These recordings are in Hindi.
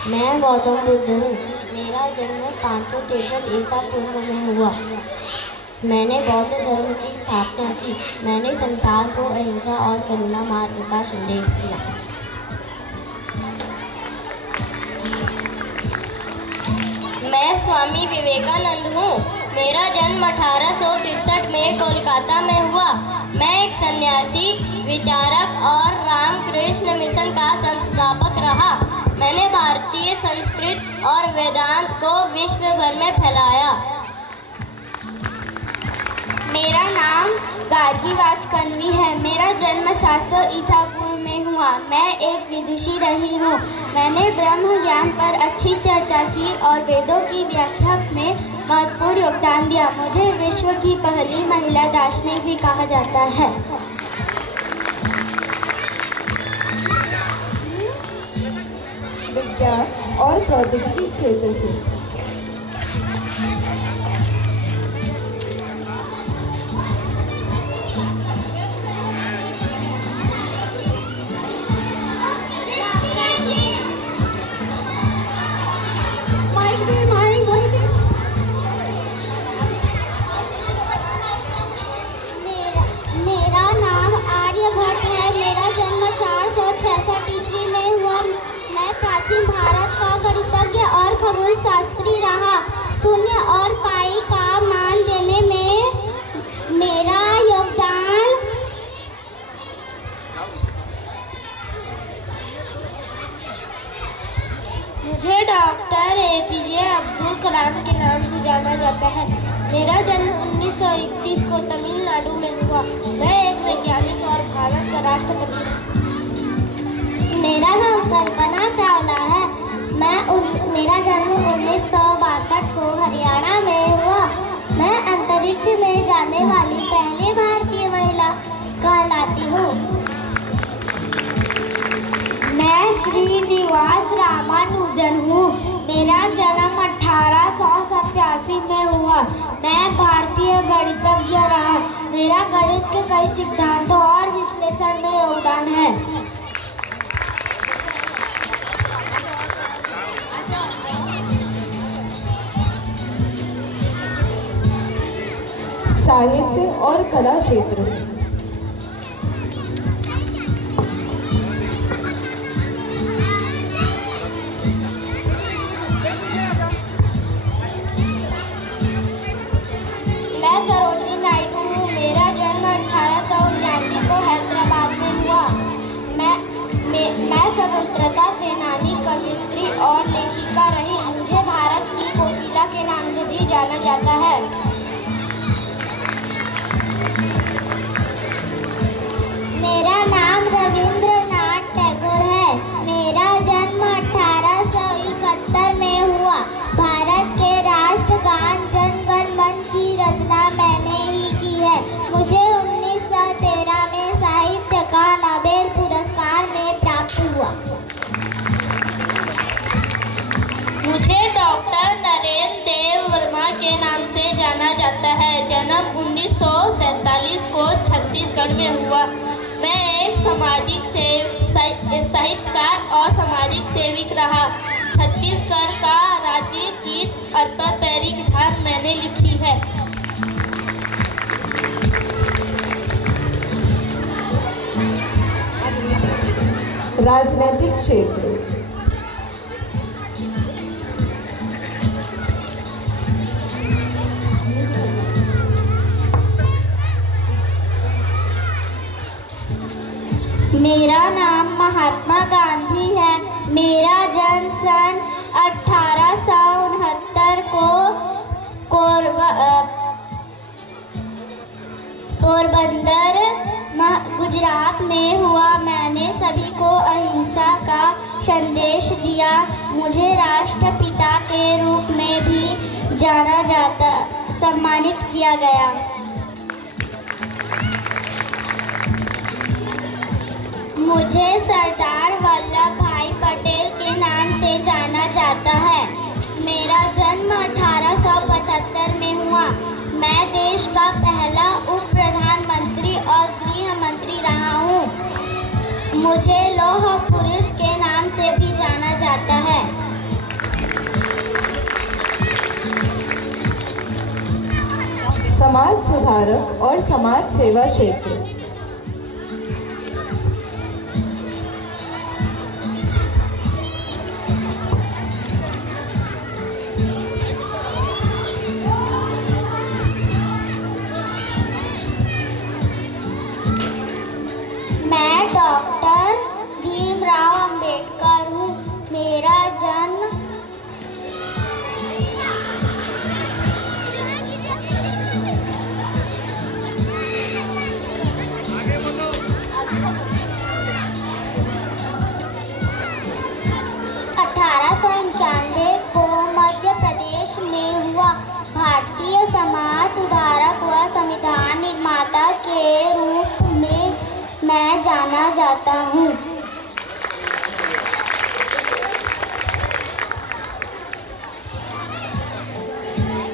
मैं गौतम बुद्ध हूँ। मेरा जन्म 563 ईसा पूर्व में हुआ। मैंने बौद्ध धर्म की स्थापना की। मैंने संसार को अहिंसा और करुणा मार्ग का संदेश दिया। मैं स्वामी विवेकानंद हूँ। मेरा जन्म 1863 में कोलकाता में हुआ। मैं एक सन्यासी, विचारक और रामकृष्ण मिशन का संस्थापक रहा। मैंने भारतीय संस्कृत और वेदांत को विश्व भर में फैलाया। मेरा नाम गार्गी वाचकन्वी है। मेरा जन्म 700 ईसा पूर्व में हुआ। मैं एक विदुषी रही हूँ। मैंने ब्रह्म ज्ञान पर अच्छी चर्चा की और वेदों की व्याख्या में महत्वपूर्ण योगदान दिया। मुझे विश्व की पहली महिला दार्शनिक भी कहा जाता है। विज्ञान और प्रौद्योगिकी क्षेत्र से मेरा नाम आर्यभट्ट है। मेरा जन्म 466 ईस्वी में हुआ। मैं प्राचीन भारत का गणितज्ञ और खगोल शास्त्री रहा। शून्य और पाई का मान देने में मेरा योगदान मुझे डॉक्टर एपीजे अब्दुल कलाम के नाम से जाना जाता है। मेरा जन्म 1931 को तमिलनाडु में हुआ। मैं एक वैज्ञानिक और भारत का राष्ट्रपति हूँ। मेरा नाम कल्पना चावला है। मेरा जन्म 1962 को हरियाणा में हुआ। मैं अंतरिक्ष में जाने वाली पहली भारतीय महिला कहलाती हूँ। मैं श्रीनिवास रामानुजन हूँ। मेरा जन्म 1887 में हुआ। मैं भारतीय गणितज्ञ रहा। मेरा गणित के कई सिद्धांतों और विश्लेषण में योगदान है। साहित्य और कला क्षेत्र से मैं सरोजिनी नायडू हूँ। मेरा जन्म 1879 को हैदराबाद में हुआ। मैं स्वतंत्रता सेनानी, कवयित्री और लेखिका रही। मुझे भारत की कोकिला के नाम से भी जाना जाता है। मेरा नाम रविंद्रनाथ टैगोर है। मेरा जन्म 1871 में हुआ। भारत के राष्ट्रगान जन गण मन की रचना मैंने ही की है। मुझे 1913 में साहित्य का नोबेल पुरस्कार में प्राप्त हुआ। मुझे डॉक्टर नरेंद्र देव वर्मा के नाम से जाना जाता है। जन्म 1947 को छत्तीसगढ़ में हुआ। मैं एक साहित्यकार और सामाजिक सेविक रहा। छत्तीसगढ़ का राज्य गीत अरपा पैरी विधान मैंने लिखी है। राजनीतिक क्षेत्र मेरा नाम महात्मा गांधी है। मेरा जन्म सन 1869 को पोरबंदर गुजरात में हुआ। मैंने सभी को अहिंसा का संदेश दिया। मुझे राष्ट्रपिता के रूप में भी सम्मानित किया गया। मुझे सरदार वल्लभ भाई पटेल के नाम से जाना जाता है। मेरा जन्म 1875 में हुआ। मैं देश का पहला उप प्रधानमंत्री और गृह मंत्री रहा हूँ। मुझे लौह पुरुष के नाम से भी जाना जाता है। समाज सुधारक और समाज सेवा क्षेत्र। मैं डॉक्टर भीमराव अंबेडकर हूँ। मेरा जन्म 1891 को मध्य प्रदेश में हुआ। भारतीय समाज सुधारक व संविधान निर्माता के रूप में मैं जाना जाता हूँ।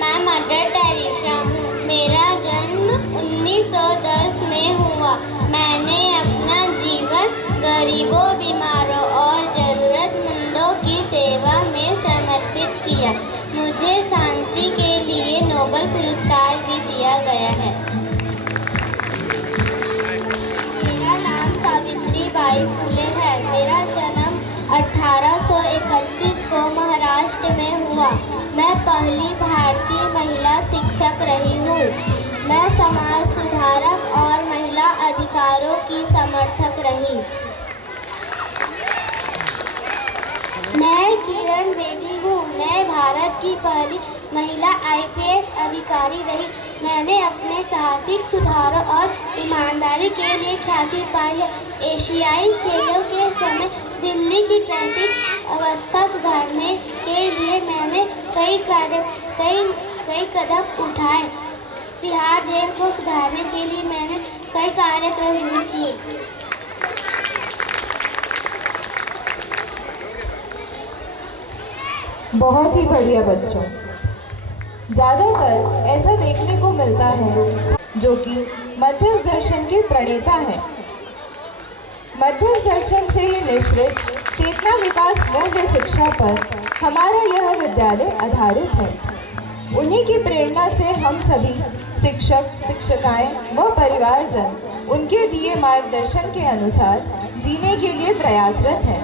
मैं मदर टेरेसा हूँ। मेरा जन्म 1910 में हुआ। मैंने अपना जीवन गरीबों, बीमारों और ज़रूरतमंदों की सेवा में समर्पित किया। मुझे शांति के लिए नोबेल पुरस्कार भी दिया गया है। मेरा नाम सावित्रीबाई फुले है। मेरा जन्म 1831 को महाराष्ट्र में हुआ। मैं पहली भारतीय महिला शिक्षक रही हूँ। मैं समाज सुधारक और महिला अधिकारों की समर्थक रही। मैं किरण बेदी हूँ। मैं भारत की पहली महिला IPS अधिकारी रही। मैंने अपने साहसिक सुधारों और ईमानदारी के लिए ख्याति पाई है। एशियाई खेलों के समय दिल्ली की ट्रैफिक अवस्था सुधारने के लिए मैंने कई कदम उठाए। तिहाड़ जेल को सुधारने के लिए मैंने कई कार्यक्रम किए। बहुत ही बढ़िया बच्चों। ज़्यादातर ऐसा देखने को मिलता है जो कि मध्यस्थ दर्शन के प्रणेता हैं। मध्यस्थ दर्शन से ही निश्रित चेतना विकास मूल्य शिक्षा पर हमारा यह विद्यालय आधारित है। उन्हीं की प्रेरणा से हम सभी शिक्षक, शिक्षिकाएं व परिवारजन उनके दिए मार्गदर्शन के अनुसार जीने के लिए प्रयासरत हैं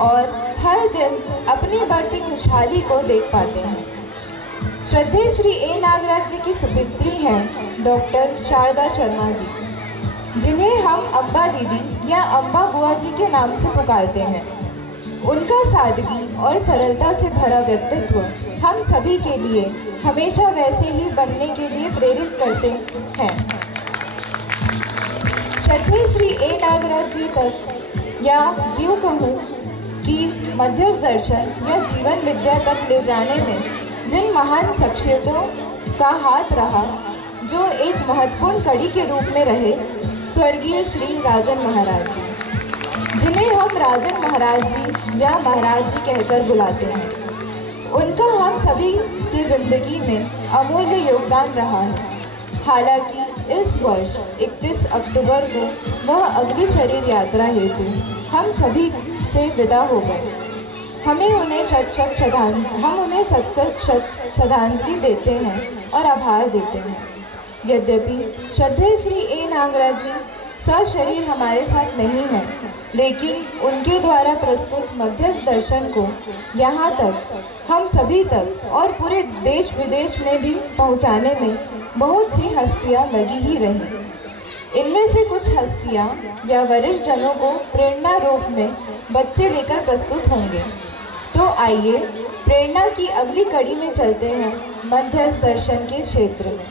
और हर दिन अपनी बढ़ती खुशहाली को देख पाते हैं। श्रद्धेय श्री ए नागराज जी की सुपुत्री हैं डॉक्टर शारदा शर्मा जी, जिन्हें हम अम्बा दीदी या अम्बा बुआ जी के नाम से पुकारते हैं। उनका सादगी और सरलता से भरा व्यक्तित्व हम सभी के लिए हमेशा वैसे ही बनने के लिए प्रेरित करते हैं। श्रद्धेय श्री ए नागराज जी तक, या यूँ कहूँ कि मध्यस्थ दर्शन या जीवन विद्या तक ले जाने में जिन महान शख्सियतों का हाथ रहा, जो एक महत्वपूर्ण कड़ी के रूप में रहे, स्वर्गीय श्री राजन महाराज जी, जिन्हें हम राजन महाराज जी या महाराज जी कहकर बुलाते हैं। उनका हम सभी की जिंदगी में अमूल्य योगदान रहा है। हालांकि इस वर्ष 31 अक्टूबर को वह अगली शरीर यात्रा हेतु हम सभी से विदा हो गए। हम उन्हें शत श्रद्धांजलि देते हैं और आभार देते हैं। यद्यपि श्रद्धेय श्री ए नागराज जी सशरीर हमारे साथ नहीं हैं, लेकिन उनके द्वारा प्रस्तुत मध्यस्थ दर्शन को यहाँ तक, हम सभी तक और पूरे देश विदेश में भी पहुँचाने में बहुत सी हस्तियाँ लगी ही रहीं। इनमें से कुछ हस्तियाँ या वरिष्ठ जनों को प्रेरणा रूप में बच्चे लेकर प्रस्तुत होंगे। तो आइए प्रेरणा की अगली कड़ी में चलते हैं मध्यस्थ दर्शन के क्षेत्र में।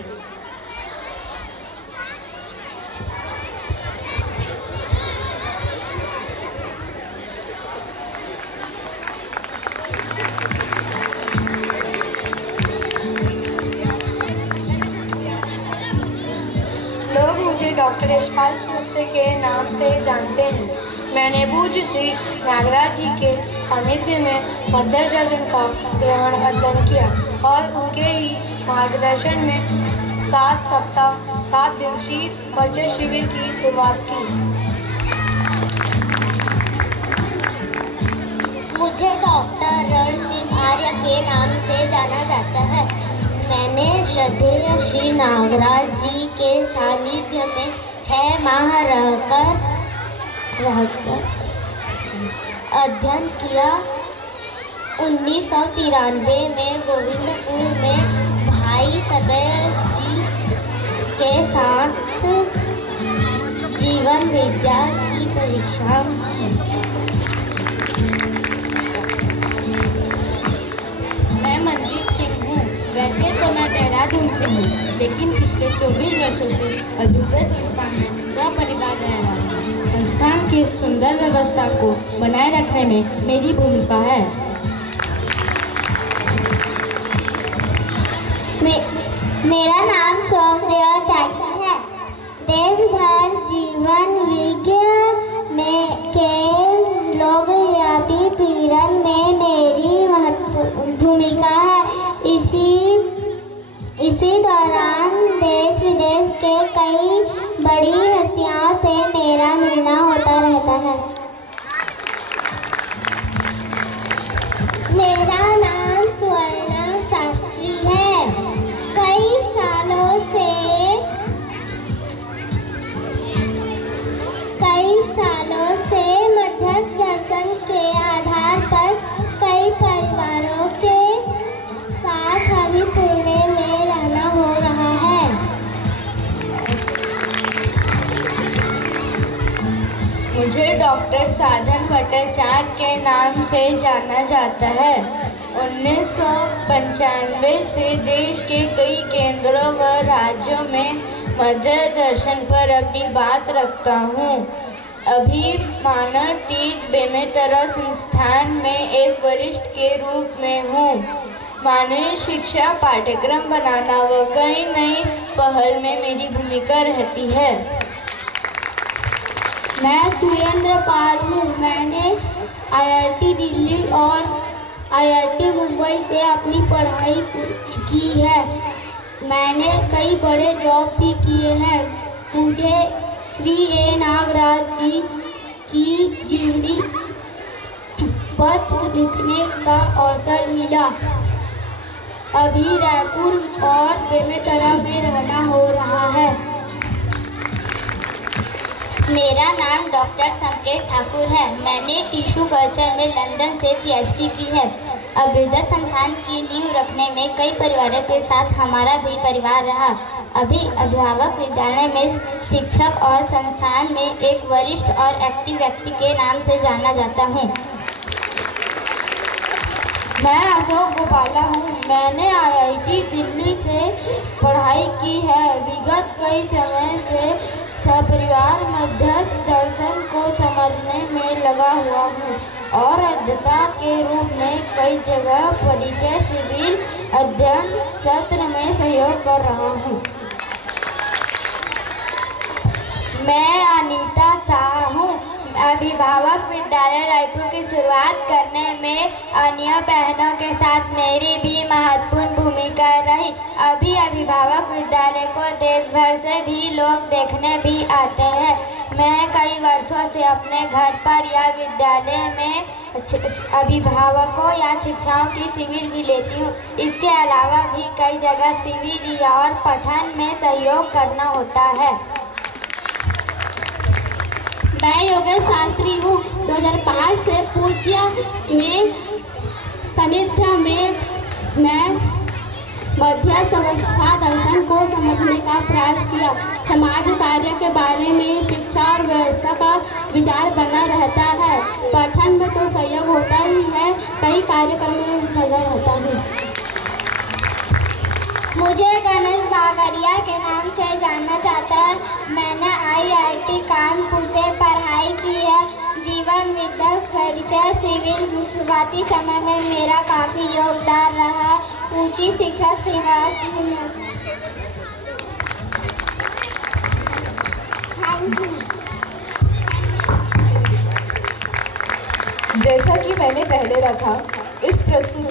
लोग मुझे डॉक्टर यशपाल गुप्ता के नाम से जानते हैं। मैंने पूज्य श्री नागराज जी के सानिध्य में मध्यस्थ दर्शन का ग्रहण अध्ययन किया और उनके ही मार्गदर्शन में 7 सप्ताह 7 दिवसीय परिचय शिविर की शुरुआत की। मुझे डॉक्टर रण सिंह आर्य के नाम से जाना जाता है। मैंने श्रद्धेय श्री नागराज जी के सानिध्य में 6 माह रहकर अध्ययन किया। 1993 में गोविंदपुर में भाई सदैव जी के साथ जीवन विद्या की परीक्षा मैं मनजीत सिंह हूँ। वैसे तो मैं देहरादून से हूँ, लेकिन पिछले 24 वर्षों से अजूबे संस्थान में सपरिवार रह रहा हूँ। संस्थान की सुंदर व्यवस्था को बनाए रखने में मेरी भूमिका है। मेरा नाम सौम्यदेव त्यागी है। देश भर जीवन विज्ञान में के लोकव्यापी पीड़न में मेरी महत्वपूर्ण भूमिका है। इसी दौरान देश विदेश के कई बड़ी हस्तियों से मेरा मिलना होता रहता है। मेरा नाम स्वर्ण शास्त्री है। कई सालों से मध्यस्थ दर्शन के आधार पर कई परिवारों के साथ अभी पुणे में रहना हो रहा है। मुझे डॉक्टर साधन भट्टाचार्य के नाम से जाना जाता है। 1995 से देश के कई केंद्रों व राज्यों में मध्य दर्शन पर अपनी बात रखता हूँ। अभी मानव तीर्थ बेमेतरा संस्थान में एक वरिष्ठ के रूप में हूँ। मानवीय शिक्षा पाठ्यक्रम बनाना व कई नई पहल में मेरी भूमिका रहती है। मैं सुरेंद्र पाल हूँ। मैंने IIT दिल्ली और IIT मुंबई से अपनी पढ़ाई की है। मैंने कई बड़े जॉब भी किए हैं। मुझे श्री ए नागराज जी की जीवनी पत्र लिखने का अवसर मिला। अभी रायपुर और बेमेतरा में रहना हो रहा है। मेरा नाम डॉक्टर संकेत ठाकुर है। मैंने टिश्यू कल्चर में लंदन से PhD की है। अभ्युदय संस्थान की नींव रखने में कई परिवारों के साथ हमारा भी परिवार रहा। अभी अभिभावक विद्यालय में शिक्षक और संस्थान में एक वरिष्ठ और एक्टिव व्यक्ति के नाम से जाना जाता हूँ। मैं अशोक गोपाला हूँ। मैंने IIT दिल्ली से पढ़ाई की है। विगत कई समय से सपरिवार मध्यस्थ दर्शन को समझने में लगा हुआ हूँ और अध्येता के रूप में कई जगह परिचय शिविर अध्ययन सत्र में सहयोग कर रहा हूँ। मैं अनीता शाह हूँ। अभिभावक विद्यालय रायपुर की शुरुआत करने में अन्य बहनों के साथ मेरी भी महत्वपूर्ण भूमिका रही। अभी अभिभावक विद्यालय को देश भर से भी लोग देखने भी आते हैं। मैं कई वर्षों से अपने घर पर या विद्यालय में अभिभावकों या शिक्षाओं की शिविर भी लेती हूँ। इसके अलावा भी कई जगह शिविर और पठन में सहयोग करना होता है। मैं योगेश शास्त्री हूँ। 2005 से पूज्य में सानिध्य में मैं मध्य अवस्था दर्शन को समझने का प्रयास किया। समाज कार्य के बारे में शिक्षा और व्यवस्था का विचार बना रहता है। पठन में तो सहयोग होता ही है, कई कार्यक्रमों में लगा रहता है। मुझे गणेश बागरिया के नाम से जाना जाता है। मैंने IIT कानपुर से पढ़ाई की है। जीवन विद्या परिचय शिविर शुरुआती समय में मेरा काफ़ी योगदान रहा। ऊंची शिक्षा सेवा जैसा कि मैंने पहले रखा, इस प्रस्तुति